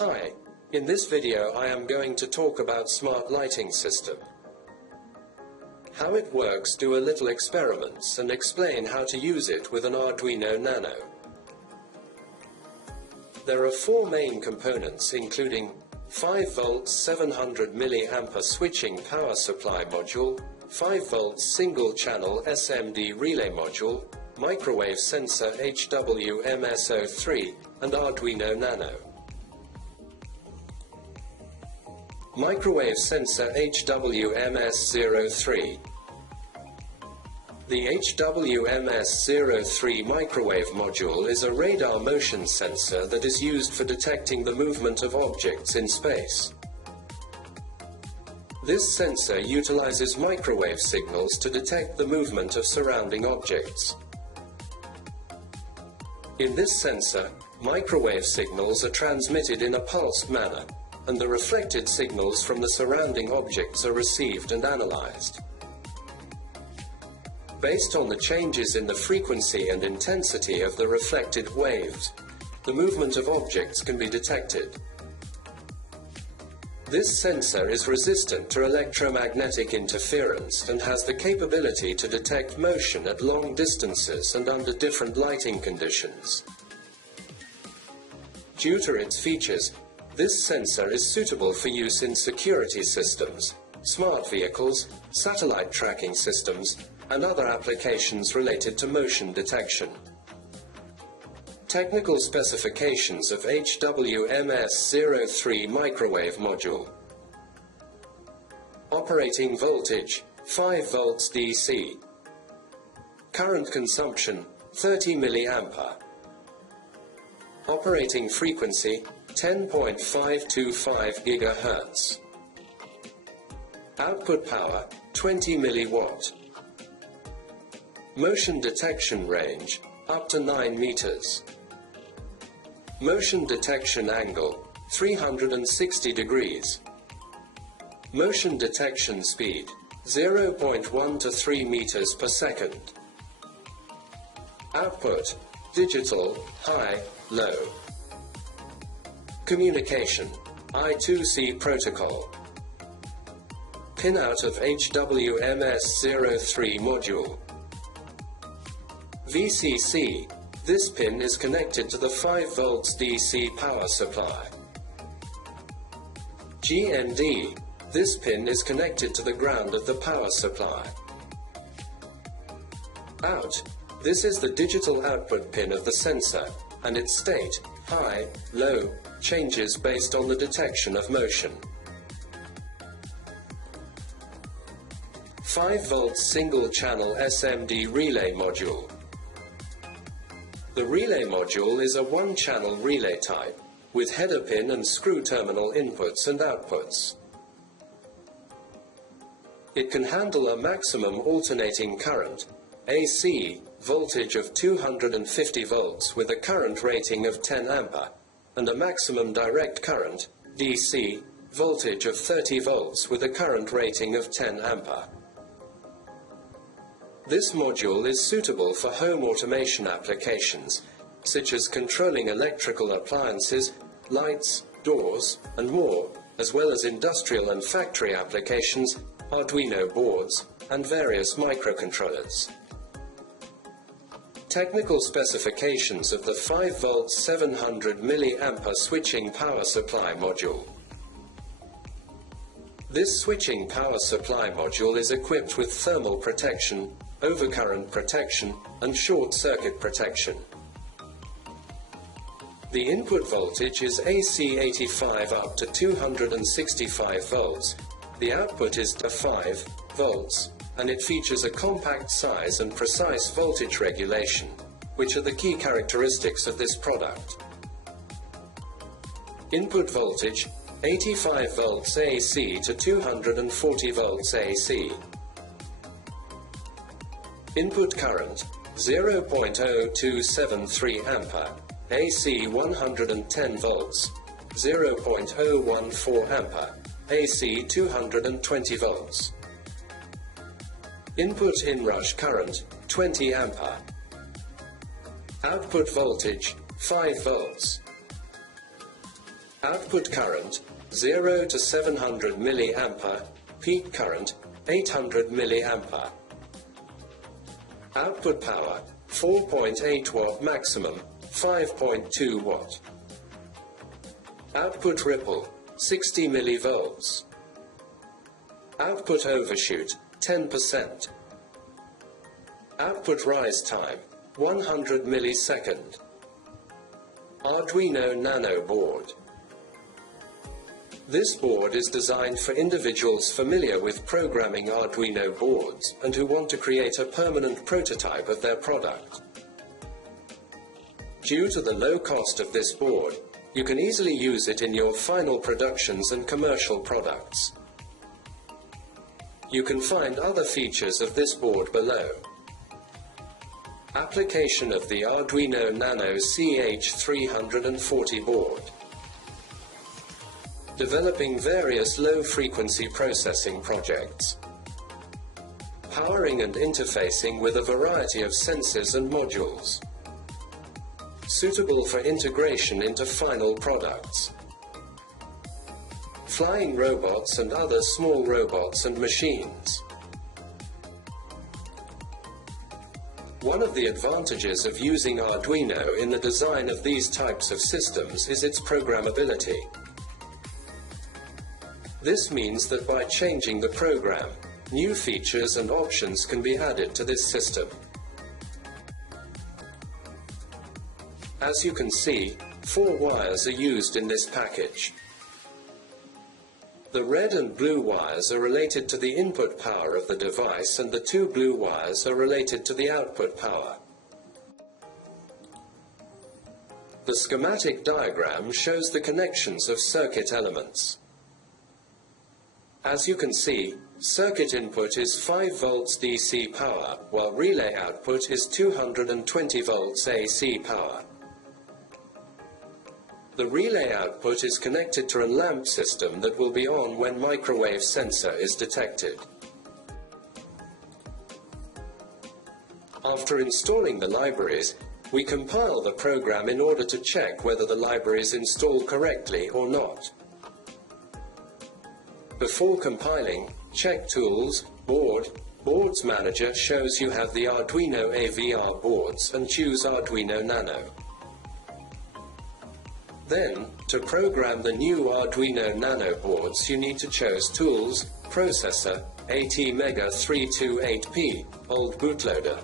Hi, in this video I am going to talk about smart lighting system. How it works, do a little experiments and explain how to use it with an Arduino Nano. There are four main components including 5 volts 700 mA switching power supply module, 5 volts single channel SMD relay module, microwave sensor HWMS03 and Arduino Nano. Microwave sensor HWMS03. The HWMS03 microwave module is a radar motion sensor that is used for detecting the movement of objects in space. This sensor utilizes microwave signals to detect the movement of surrounding objects. In this sensor, microwave signals are transmitted in a pulsed manner, and the reflected signals from the surrounding objects are received and analyzed. Based on the changes in the frequency and intensity of the reflected waves, the movement of objects can be detected. This sensor is resistant to electromagnetic interference and has the capability to detect motion at long distances and under different lighting conditions. Due to its features, this sensor is suitable for use in security systems, smart vehicles, satellite tracking systems, and other applications related to motion detection. Technical specifications of HWMS03 microwave module. Operating voltage 5 volts DC. Current consumption 30 mA. Operating frequency 10.525 GHz. Output power 20 mW. Motion detection range up to 9 meters. Motion detection angle 360 degrees. Motion detection speed 0.1 to 3 meters per second. Output digital, high, low. Communication I2C protocol. Pinout of HWMS03 module. VCC. This pin is connected to the 5 volts DC power supply. GND. This pin is connected to the ground of the power supply. Out. This is the digital output pin of the sensor, and its state, high, low, changes based on the detection of motion. 5 volts single channel SMD relay module. The relay module is a one-channel relay type, with header pin and screw terminal inputs and outputs. It can handle a maximum alternating current, AC, voltage of 250 volts with a current rating of 10 A, and a maximum direct current, DC, voltage of 30 volts with a current rating of 10 A. This module is suitable for home automation applications, such as controlling electrical appliances, lights, doors, and more, as well as industrial and factory applications, Arduino boards, and various microcontrollers. Technical specifications of the 5 volts 700 mA switching power supply module. This switching power supply module is equipped with thermal protection, overcurrent protection, and short circuit protection. The input voltage is AC 85 up to 265 volts. The output is to 5 volts, and it features a compact size and precise voltage regulation, which are the key characteristics of this product. Input voltage 85 volts AC to 240 volts AC. Input current 0.0273 A, AC 110 volts, 0.014 A, AC 220 volts. Input inrush current 20 A. Output voltage 5 volts. Output current 0 to 700 mA, peak current 800 mA. Output power 4.8 watt maximum, 5.2 watt. Output ripple 60 millivolts. Output overshoot 10%. Output rise time 100 millisecond. Arduino Nano board. This board is designed for individuals familiar with programming Arduino boards and who want to create a permanent prototype of their product. Due to the low cost of this board, you can easily use it in your final productions and commercial products. You can find other features of this board below. Application of the Arduino Nano CH340 board. Developing various low-frequency processing projects. Powering and interfacing with a variety of sensors and modules. Suitable for integration into final products. Flying robots and other small robots and machines. One of the advantages of using Arduino in the design of these types of systems is its programmability. This means that by changing the program, new features and options can be added to this system. As you can see, 4 wires are used in this package. The red and blue wires are related to the input power of the device, and the 2 blue wires are related to the output power. The schematic diagram shows the connections of circuit elements. As you can see, circuit input is 5 volts DC power, while relay output is 220 volts AC power. The relay output is connected to a lamp system that will be on when microwave sensor is detected. After installing the libraries, we compile the program in order to check whether the library is installed correctly or not. Before compiling, check Tools, Boards Manager shows you have the Arduino AVR boards and choose Arduino Nano. Then, to program the new Arduino Nano boards, you need to choose Tools, Processor, ATmega328P, Old Bootloader.